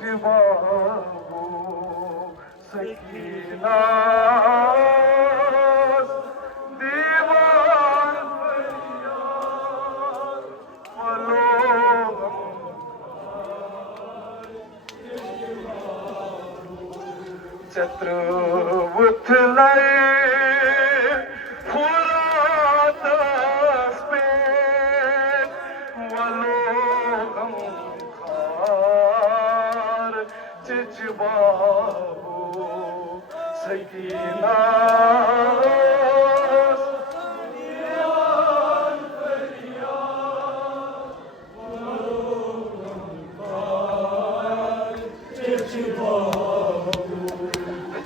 बाबू सकीना दीवान फरियाद चत्र उथलय फुरातस पे वलोगम खार चिचबाबू सकीना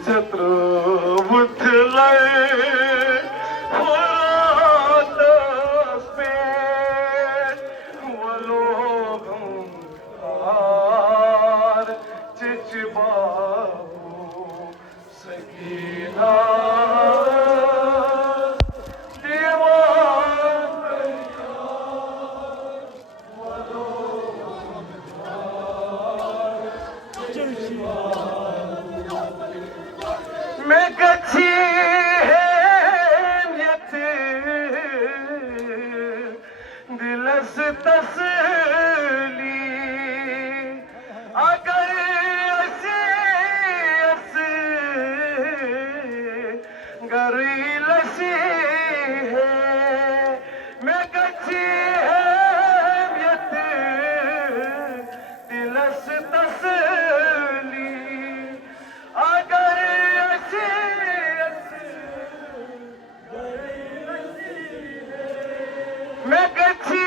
चत्र उथलय फुरातस पे वलोगम खार चिचबाबू सकीना मैं कच्छी हेमियत दिलस तसली अगर अस गरी लसी है मैं कच्छी हेमियत दिलस तसली अगर मैं कच्छी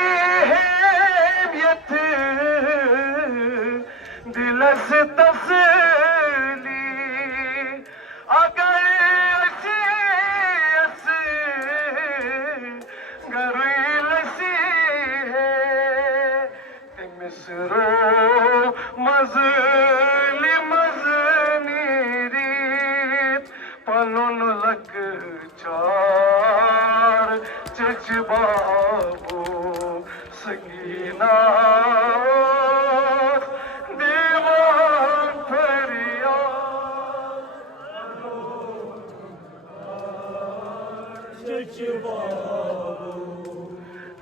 हेमियत दिलस तसली अगर अस गरी लसी है मिसरो मजली मजनीरी पलुन लग चार चिचबाबू सकीना दीवान फरियाद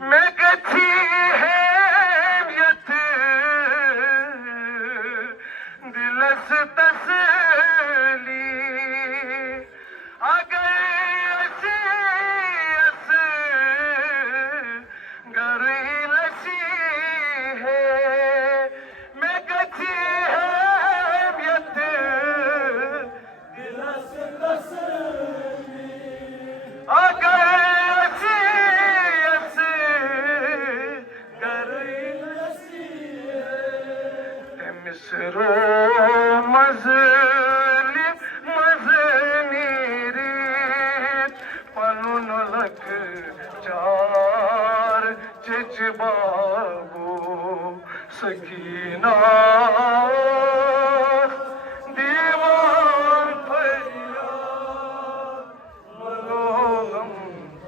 मैं कच्छी हेमियत दिलस तसली अगर अस गरी लसी है मैं कच्छी हेमियत दिलस तसली अगर अस गरी लसी है मिसरो मजली मजनीरी पलुन लग चार चिचबाबू सकीना दीवान फरियाद वलोगम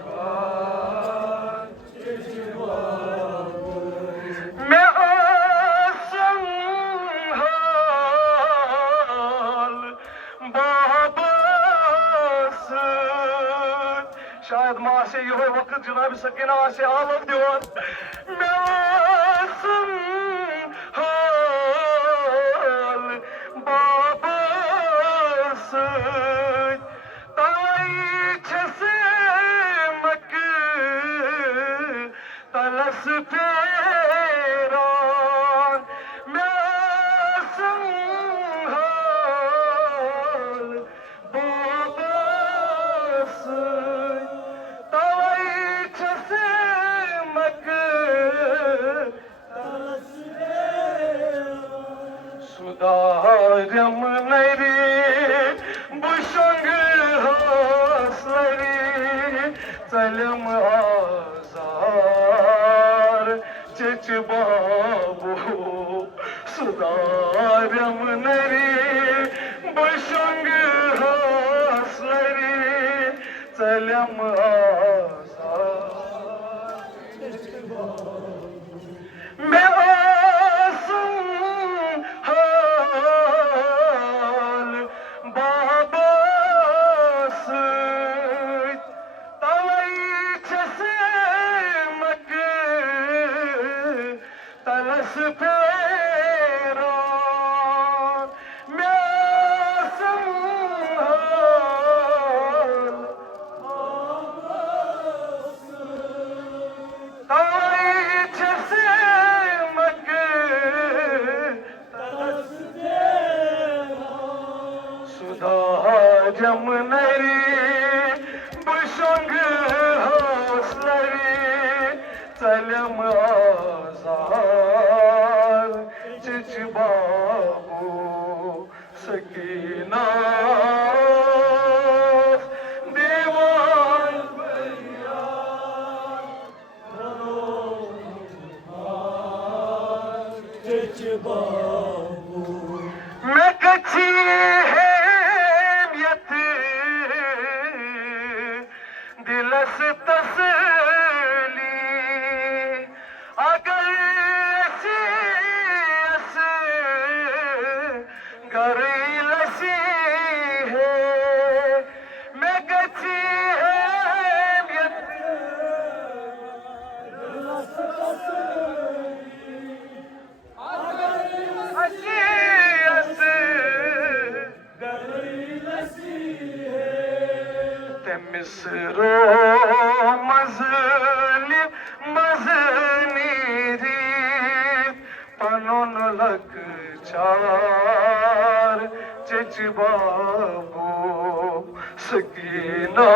खार चिचबाबू मैं असंहाल बाबस शायद मां से यो वक्त जनाब सकीना से आलम दिवान मैं असंहाल बाबस तवई छसे मक तलस फेरान मैं असंहाल बाबस तवई छसे मक तलस सुदारम नरी बुशंग हासरी चलम आजार चिचबाबू सुदारम नरी बुशंग हासरी चलम आजार मैं दिवस फेरो जमुनरी बुशंग हौसलरी चलम आजार चिच बाबू सकीना दीवान चिच बाबू मैं कच्ची है दिलस तसली अगर गरी लसी है मैं गची है दिलस तसली अगर गरी लसी है मिसरो मजली मजनीरी पनोन लग चार चिच बाबू सकीना